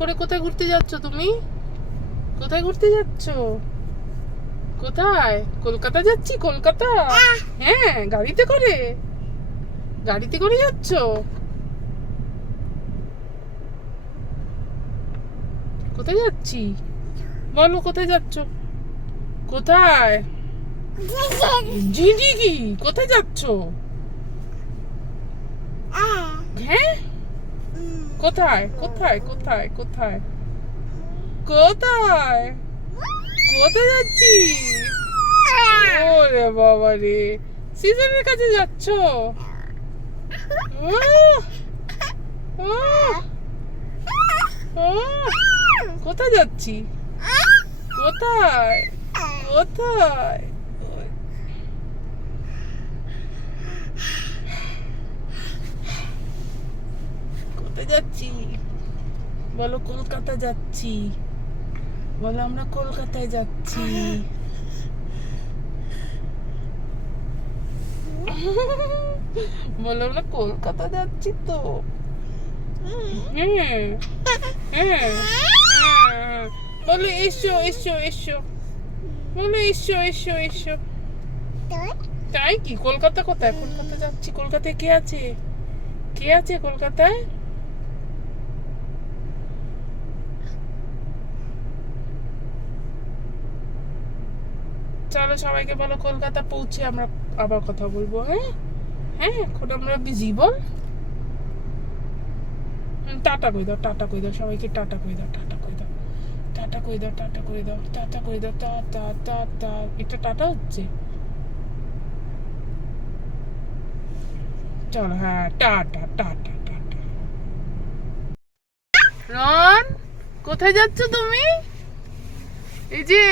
করে কোথায় ঘুরতে যাচ্ছ তুমি? কোথায় ঘুরতে যাচ্ছ? কোথায়? কলকাতা যাচ্ছি, কলকাতা। হ্যাঁ, গাড়িতে করে যাচ্ছ? কোথায় যাচ্ছি বলো, কোথায় যাচ্ছ? কোথায়? জিজি কি কোথায় যাচ্ছ? হ্যাঁ, কোথায় কোথায় কোথায় কোথায় কোথায় কোথায় যাচ্ছি? ওরে বাবা রে, সিজনের কাছে যাচ্ছ? কোথায় যাচ্ছি? কোথায় কোথায়? কোথায় যাচ্ছি বলো? কলকাতা যাচ্ছি বলো, আমরা কলকাতায় যাচ্ছি। বলো, আমরা কলকাতা যাচ্ছি তো। হ্যাঁ হ্যাঁ হ্যাঁ, বলো এসো এসো এসো, বলো এসো এসো এসো। তাই কি? কলকাতা কোথায়? কলকাতা যাচ্ছি। কলকাতায় কে আছে? কে আছে কলকাতায়? চলো সবাইকে বলো, কলকাতা পৌঁছে আমরা আবার কথা বলবো। হ্যাঁ হ্যাঁ, এখন আমরা বিজি। বল টাটা কই দাও, টাটা কই দাও সবাইকে, টাটা কই দাও, টাটা কই দাও, টাটা কই দাও, টাটা কই দাও, টাটা কই দাও, টাটা টাটা। এটা টাটা হচ্ছে। চলো, হ্যাঁ, টাটা টাটা টাটা। রন, কোথায় যাচ্ছ তুমি? এই যে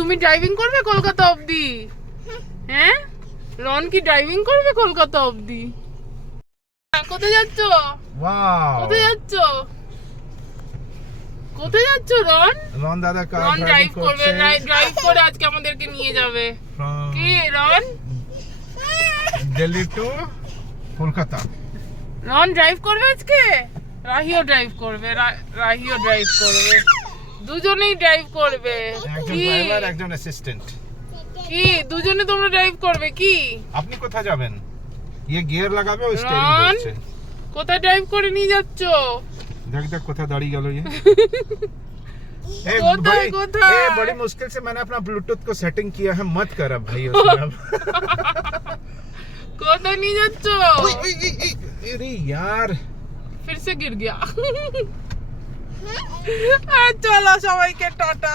তুমি ড্রাইভিং করবে কলকাতা অবধি? হ্যাঁ, রন কি ড্রাইভিং করবে কলকাতা অবধি? কোথায় যাচ্ছ? কোথায় যাচ্ছ? কোথায় যাচ্ছ রন? রন দাদা রন ড্রাইভ করবে, ড্রাইভ করে আজকে আমাদেরকে নিয়ে যাবে। কি রন? দিল্লি টু কলকাতা। রন ড্রাইভ করবে আজকে, রাহিও ড্রাইভ করবে, রাহিও ড্রাইভ করবে, দুজনেই ড্রাইভ করবে। একজন কি ড্রাইভার, একজন অ্যাসিস্ট্যান্ট। কি দুজনে তোমরা ড্রাইভ করবে? কি আপনি কোথায় যাবেন? ये गियर লাগাবে, ও স্টিয়ারিং রন, ধরছে। কোথায় ড্রাইভ করে নিয়ে যাচ্ছ? देख देख কোথায় দাঁড়িয়ে গেল ये। কোথায় কোথায়? बड़ी मुश्किल से मैंने अपना ब्लूटूथ को सेटिंग किया है, मत कर अब भाई उसमें। কোথায় নিয়ে যাচ্ছ? अरे यार, फिर से गिर गया। চলো সবাইকে টাটা।